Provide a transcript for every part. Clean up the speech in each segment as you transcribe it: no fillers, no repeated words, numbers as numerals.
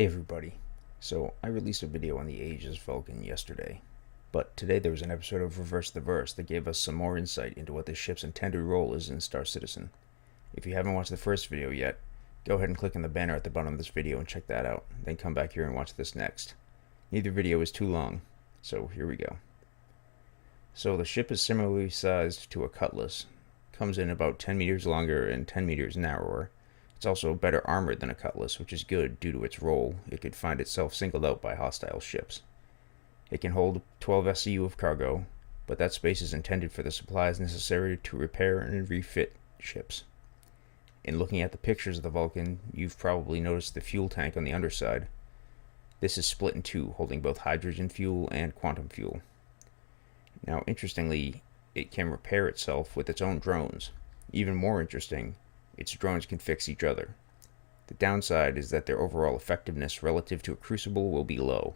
Hey everybody. So I released a video on the Aegis Vulcan yesterday, but today there was an episode of Reverse the Verse that gave us some more insight into what this ship's intended role is in Star Citizen. If you haven't watched the first video yet, go ahead and click on the banner at the bottom of this video and check that out, then come back here and watch this next. Neither video is too long, so here we go. So the ship is similarly sized to a Cutlass, comes in about 10 meters longer and 10 meters narrower. It's also better armored than a Cutlass, which is good due to its role. It could find itself singled out by hostile ships. It can hold 12 SCU of cargo, but that space is intended for the supplies necessary to repair and refit ships. In looking at the pictures of the Vulcan, you've probably noticed the fuel tank on the underside. This is split in two, holding both hydrogen fuel and quantum fuel. Now, interestingly, it can repair itself with its own drones. Even more interesting, its drones can fix each other. The downside is that their overall effectiveness relative to a Crucible will be low.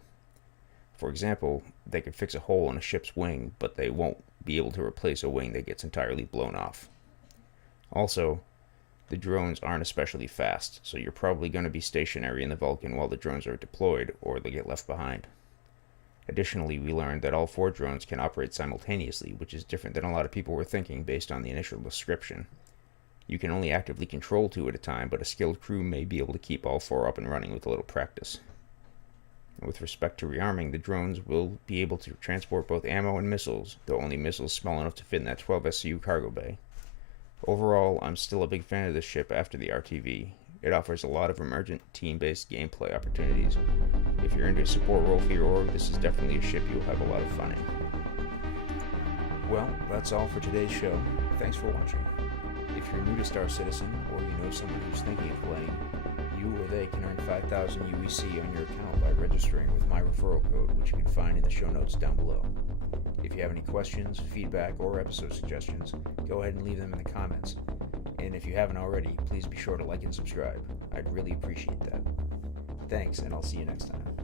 For example, they can fix a hole in a ship's wing, but they won't be able to replace a wing that gets entirely blown off. Also, the drones aren't especially fast, so you're probably going to be stationary in the Vulcan while the drones are deployed, or they'll get left behind. Additionally, we learned that all 4 drones can operate simultaneously, which is different than a lot of people were thinking based on the initial description. You can only actively control 2 at a time, but a skilled crew may be able to keep all 4 up and running with a little practice. With respect to rearming, the drones will be able to transport both ammo and missiles, though only missiles small enough to fit in that 12 SCU cargo bay. Overall, I'm still a big fan of this ship after the RTV. It offers a lot of emergent team-based gameplay opportunities. If you're into a support role for your org, this is definitely a ship you'll have a lot of fun in. Well, that's all for today's show. Thanks for watching. If you're new to Star Citizen, or you know someone who's thinking of playing, you or they can earn 5,000 UEC on your account by registering with my referral code, which you can find in the show notes down below. If you have any questions, feedback, or episode suggestions, go ahead and leave them in the comments. And if you haven't already, please be sure to like and subscribe. I'd really appreciate that. Thanks, and I'll see you next time.